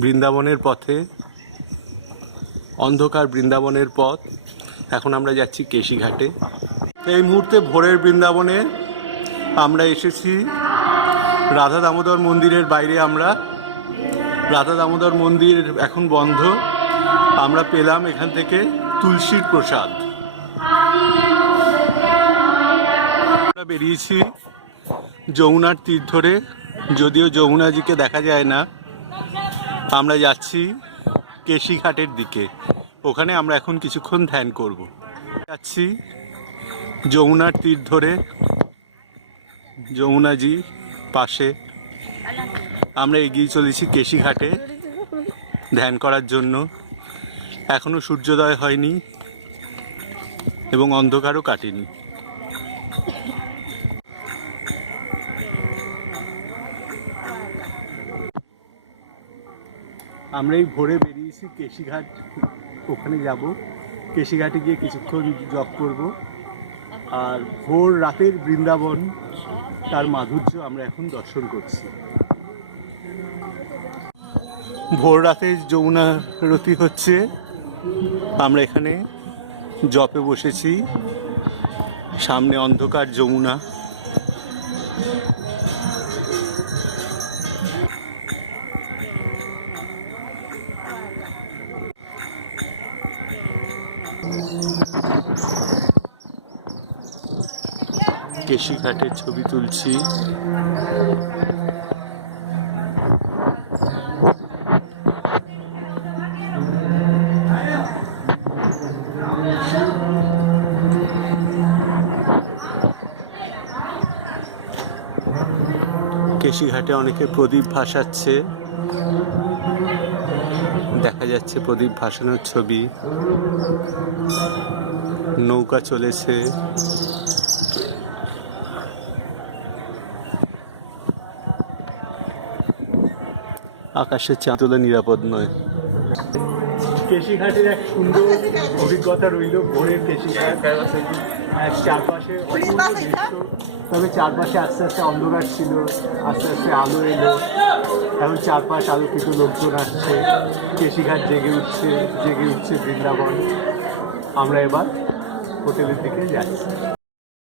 বৃন্দাবনের পথে, অন্ধকার বৃন্দাবনের পথ। এখন আমরা যাচ্ছি কেশিঘাটে। এই মুহূর্তে ভোরের বৃন্দাবনে আমরা এসেছি। রাধা দামোদর মন্দিরের বাইরে আমরা, রাধা দামোদর মন্দির এখন বন্ধ। আমরা পেলাম এখান থেকে তুলসীর প্রসাদ। আমরা বেরিয়েছি যমুনার তীর ধরে, যদিও যমুনাজিকে দেখা যায় না। আমরা যাচ্ছি কেশিঘাটের দিকে, ওখানে আমরা এখন কিছুক্ষণ ধ্যান করব। যাচ্ছি যমুনার তীর ধরে, যমুনাজি পাশে আমরা এগিয়ে চলেছি কেশিঘাটে ধ্যান করার জন্য। এখনো সূর্যোদয় হয়নি এবং অন্ধকারও কাটেনি। আমরা এই ভোরে বেরিয়েছি কেশিঘাট, ওখানে যাব। কেশিঘাটে গিয়ে কিছুক্ষণ জপ করব। আর ভোর রাতের বৃন্দাবন, তার মাধুর্য আমরা এখন দর্শন করছি। ভোর রাতে যমুনা আরতি হচ্ছে, আমরা এখানে জপে বসেছি। সামনে অন্ধকার যমুনা। কেশিঘাটের ছবি তুলছি। কেশিঘাটে অনেকে প্রদীপ ভাসাচ্ছে, দেখা যাচ্ছে প্রদীপ ভাসানোর ছবি। নৌকা চলেছে। আকাশের চাঁদ তোলা নিরাপদ নয়। কেশিঘাটের এক সুন্দর অভিজ্ঞতা রইল, ভোরের কেশিঘাট। চারপাশে অপূর্ব দৃশ্য, তবে চারপাশে আস্তে আস্তে অন্ধকার ছিল, আস্তে আস্তে আলো এলো। এখন চারপাশ আলোকিত, লোকজন আসছে, কেশিঘাট জেগে উঠছে বৃন্দাবন। আমরা এবার হোটেলের দিকে যাচ্ছি।